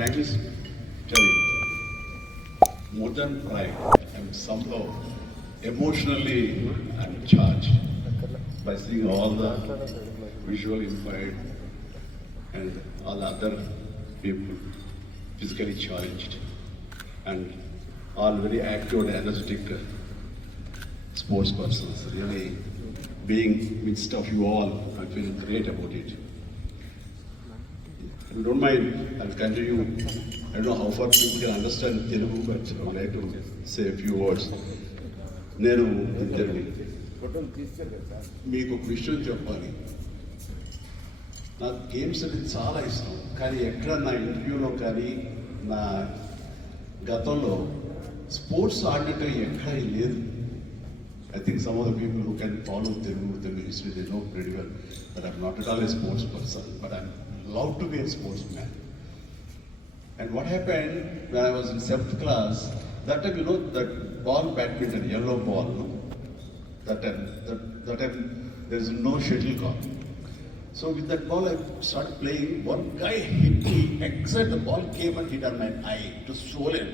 frankly tell you, more than pride, I'm somehow emotionally I'm charged by seeing all the visual impaired and all other people physically challenged and all very active and energetic sports persons. Really being midst of you all, I feel great about it. If you don't mind, I'll continue. I don't know how far people can understand Telugu, but I would like to say a few words. నేను ఇద్దరిని మీకు ఒక విషయం చెప్పాలి. నాకు games అనేది చాలా ఇష్టం, కానీ ఎక్కడ నా ఇంటర్వ్యూలో కానీ నా గతంలో స్పోర్ట్స్ ఆడినట్టు ఎక్కడ లేదు. I think some of the people who can follow Telugu history, they know pretty well that I'm not at all a sports person, but I'm allowed to be a sportsman. And what happened when I was in 7th class, that time, you know, that ball badminton, yellow ball, no? That time there is no shuttlecock. So with that ball I started playing. One guy hit me, exactly the ball came and hit on my eye. It was swollen.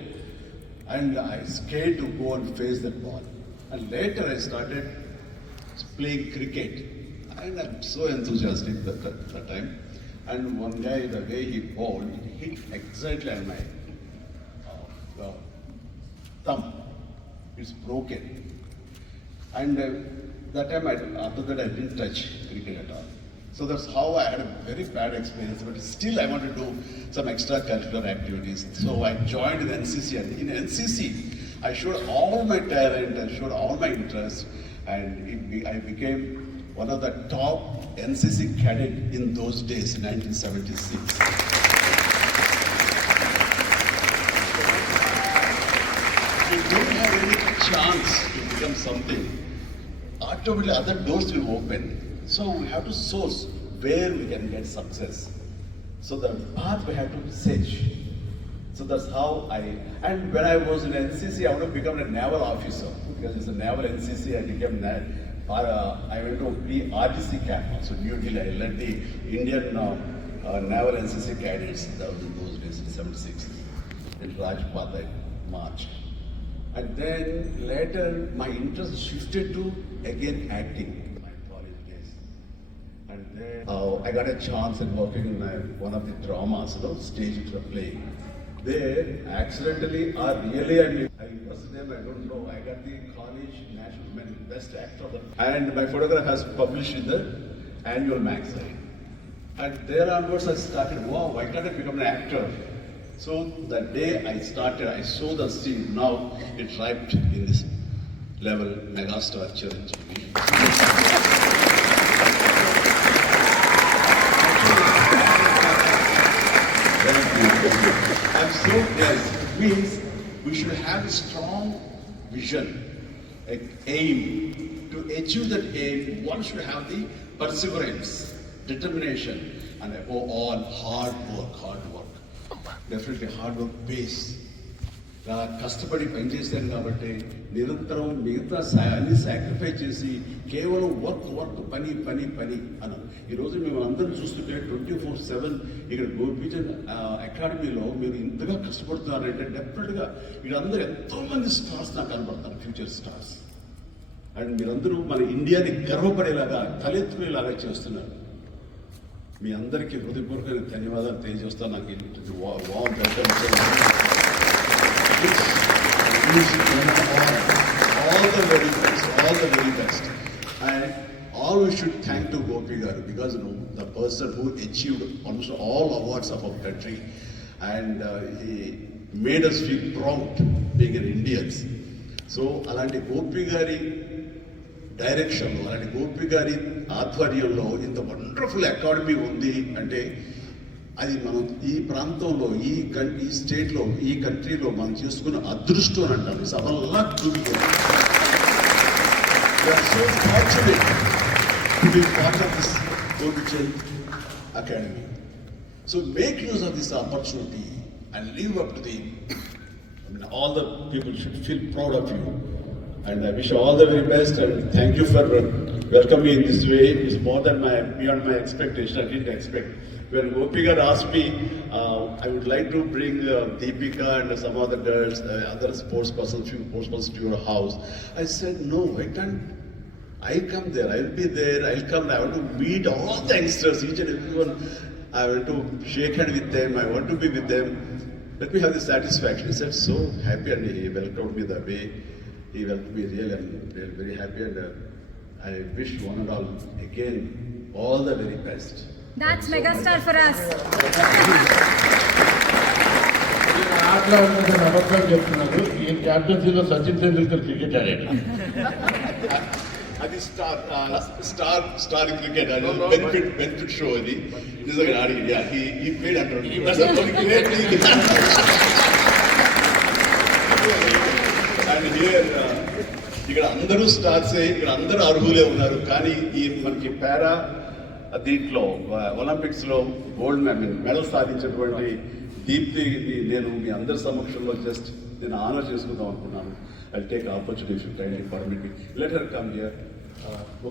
And I was scared to go and face that ball. And later I started playing cricket. And I'm so enthusiastic that time. And one guy, the way he bowled, it hit exactly on my thumb. It's broken. And that time, after that, I didn't touch cricket at all. So that's how I had a very bad experience. But still, I want to do some extracurricular activities. So I joined in NCC. And in NCC, I showed all my talent, I showed all my interest, and I became one of the top NCC cadet in those days, in 1976. We don't have any chance to become something. Automatically other doors will open. So we have to source where we can get success. So the path we have to search. So that's how and when I was in NCC, I want to become a naval officer. Because it's a naval NCC, I became I went to RDC camp, so New Delhi. I led the Indian naval NCC cadets. That was in those days, in 76, in Rajpath, I marched. And then later, my interest shifted to, again, acting in my college days. And then I got a chance in working in one of the dramas, you know, stage play. There, accidentally or really, I was them, I don't know, I got the college national best actor. And my photograph has published in the annual magazine. And there onwards I started, wow, why can't I become an actor? So that day I started, I saw the scene. Now it arrived in this level, megastar Chiranjeevi. I'm so blessed. It means we should have a strong vision, an aim. To achieve that aim, one should have the perseverance, determination, and above all, hard work. Definitely hard work pays. కష్టపడి పనిచేశాను కాబట్టి నిరంతరం మిగతా అన్ని sacrifice చేసి కేవలం work పని అన్నాను. ఈరోజు మేము అందరం చూస్తుంటే 24/7 ఇక్కడ గోపీచంద్ అకాడమీలో మీరు ఇంతగా కష్టపడుతున్నారంటే డెఫినెట్గా వీళ్ళందరూ ఎంతోమంది స్టార్స్ నాకు కనబడతారు, ఫ్యూచర్ స్టార్స్. అండ్ మీరందరూ మన ఇండియాని గర్వపడేలాగా తలెత్తుకునేలాగా చేస్తున్నారు. మీ అందరికీ హృదయపూర్వక ధన్యవాదాలు తెలియజేస్తాను. నాకు all the very best. And all we should thank to Gopi Garu, because you know, the person who achieved almost all awards of our country, and he made us feel proud being an Indians. So అలాంటి గోపి గారి డైరెక్షన్లో, అలాంటి గోపి గారి ఆధ్వర్యంలో ఇంత wonderful academy ఉంది అంటే అది మనం ఈ ప్రాంతంలో, ఈ స్టేట్లో, ఈ కంట్రీలో మనం చేసుకున్న అదృష్టం అని అంటారు. It's our luck to be here. We are so fortunate to be part of this Gopichand Academy. So make use of this opportunity and live up to all the people should feel proud of you. And I wish you all the very best, and thank you for welcome me in this way is more than beyond my expectation. I didn't expect. When Gopika asked me, I would like to bring Deepika and some other girls, other few sports persons to your house. I said, no, I can't. I come there. I'll be there. I'll come. I want to meet all the youngsters, each and everyone. I want to shake hands with them. I want to be with them. Let me have the satisfaction. He said, so happy, and he welcomed me the way. He welcomed me really, and really very happy. And I wish one and all again all the very best. That's megastar for us. ఆటలో ఉన్నది అబద్ధం చెప్తున్నారు. ఈ క్యాప్టెన్సీలో Sachin Tendulkar cricket ఆడాడు. అది star cricket అది benefit show అది నిజంగా ఆడి ఈ ప్లేడ్ అంటాడు అండ్ హియర్ ఇక్కడ అందరూ స్టార్సే, ఇక్కడ అందరూ అర్హులే ఉన్నారు. కానీ ఈ మనకి పారా దీంట్లో ఒలింపిక్స్ లో గోల్డ్ మెడల్ సాధించినటువంటి దీప్తిని నేను మీ అందరి సమక్షంలో జస్ట్ నేను ఆనర్ చేసుకుందాం అనుకున్నాను. I take opportunity to kindly permit me. Let her come here.